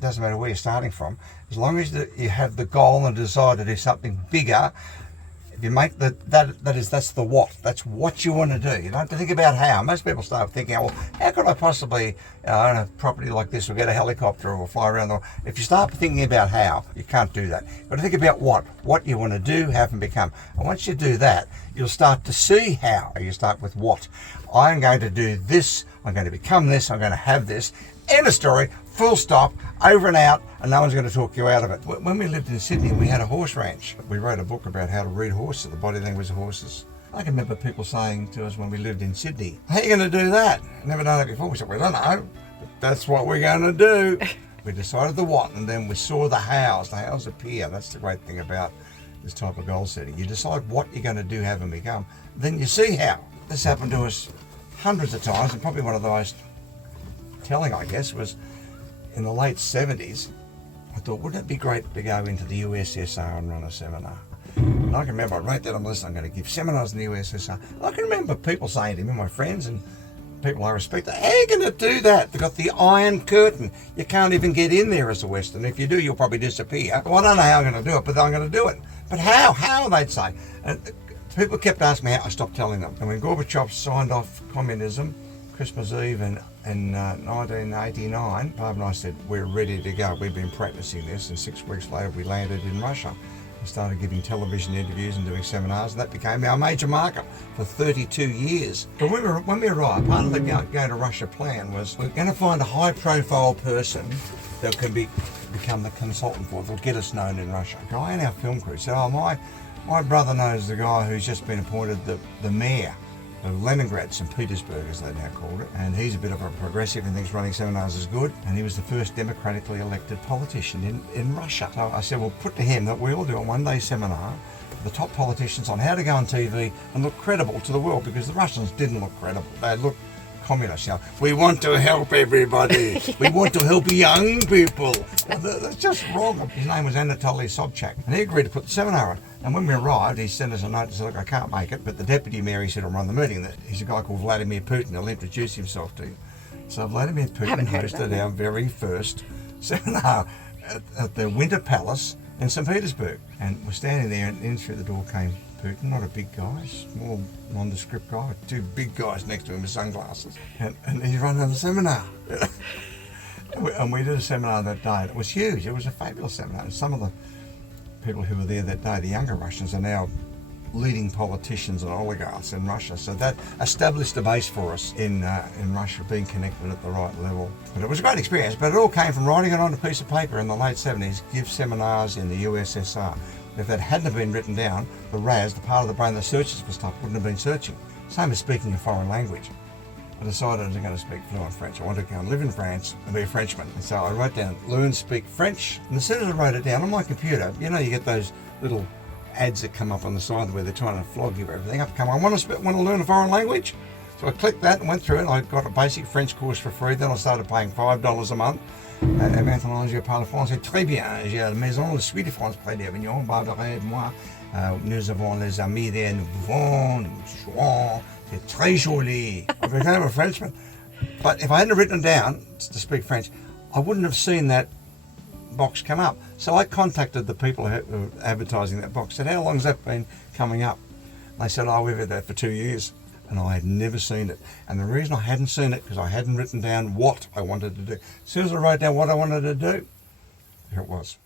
it doesn't matter where you're starting from, as long as you have the goal and the desire to do something bigger. If you make that's the what. That's what you want to do. You don't have to think about how. Most people start thinking, well, how could I possibly own a property like this, or get a helicopter, or fly around the world? If you start thinking about how, you can't do that. You've got to think about what you want to do, have, and become. And once you do that, you'll start to see how. You start with what. I'm going to do this. I'm going to become this. I'm going to have this. End of story. Full stop. Over and out. And no one's going to talk you out of it. When we lived in Sydney, we had a horse ranch. We wrote a book about how to read horses, the body language of horses. I can remember people saying to us when we lived in Sydney, how are you going to do that? Never done that before. We said, we don't know, but that's what we're going to do. We decided the what, and then we saw the hows. The hows appear. That's the great thing about this type of goal setting. You decide what you're going to do, have, and become. Then you see how. This happened to us hundreds of times, and probably one of the most telling, I guess, was in the late 70s. I thought, wouldn't it be great to go into the USSR and run a seminar? And I can remember, I wrote that on the list, I'm going to give seminars in the USSR. I can remember people saying to me, my friends and people I respect, how are you going to do that? They've got the Iron Curtain. You can't even get in there as a Western. If you do, you'll probably disappear. Well, I don't know how I'm going to do it, but I'm going to do it. But how? How, they'd say. And people kept asking me how. I stopped telling them. And when Gorbachev signed off communism, Christmas Eve in 1989, Barb and I said, we're ready to go. We've been practicing this, and 6 weeks later we landed in Russia and started giving television interviews and doing seminars, and that became our major market for 32 years. But when we arrived, part of the Go to Russia plan was we're going to find a high-profile person that can become the consultant for us, that'll get us known in Russia. A guy in our film crew said, my brother knows the guy who's just been appointed the mayor of Leningrad, St. Petersburg as they now called it, and he's a bit of a progressive and thinks running seminars is good, and he was the first democratically elected politician in Russia. So I said, well, put to him that we all do a one-day seminar for the top politicians on how to go on TV and look credible to the world, because the Russians didn't look credible. They looked communist. You know, we want to help everybody. We want to help young people. That's just wrong. His name was Anatoly Sobchak, and he agreed to put the seminar on. And when we arrived, he sent us a note and said, look, I can't make it, but the deputy mayor, he said, will run the meeting. He's a guy called Vladimir Putin. He'll introduce himself to you. So Vladimir Putin hosted our very first seminar at the Winter Palace in St. Petersburg. And we're standing there, and in through the door came Putin, not a big guy, small, nondescript guy, with 2 big guys next to him with sunglasses. And he's running the seminar. And we did a seminar that day. It was huge. It was a fabulous seminar. And some of the people who were there that day, the younger Russians, are now leading politicians and oligarchs in Russia. So that established a base for us in Russia, being connected at the right level. But it was a great experience, but it all came from writing it on a piece of paper in the late 70s, give seminars in the USSR. If that hadn't have been written down, the RAS, the part of the brain that searches for stuff, wouldn't have been searching. Same as speaking a foreign language. I decided I was going to speak fluent French. I wanted to go and live in France and be a Frenchman. And so I wrote down, learn, speak French. And as soon as I wrote it down on my computer, you know, you get those little ads that come up on the side where they're trying to flog you everything up. I want to learn a foreign language. So I clicked that and went through it. I got a basic French course for free. Then I started paying $5 a month. Et maintenant, je parle français très bien. J'ai la maison, le Suite de France, près d'Avignon. Barbara et moi, nous avons les amis there. Nous buvons, nous jouons. C'est très joli. I became a Frenchman. But if I hadn't written down to speak French, I wouldn't have seen that box come up. So I contacted the people who were advertising that box, said, how long has that been coming up? And they said, we've had that for 2 years. And I had never seen it. And the reason I hadn't seen it, because I hadn't written down what I wanted to do. As soon as I wrote down what I wanted to do, there it was.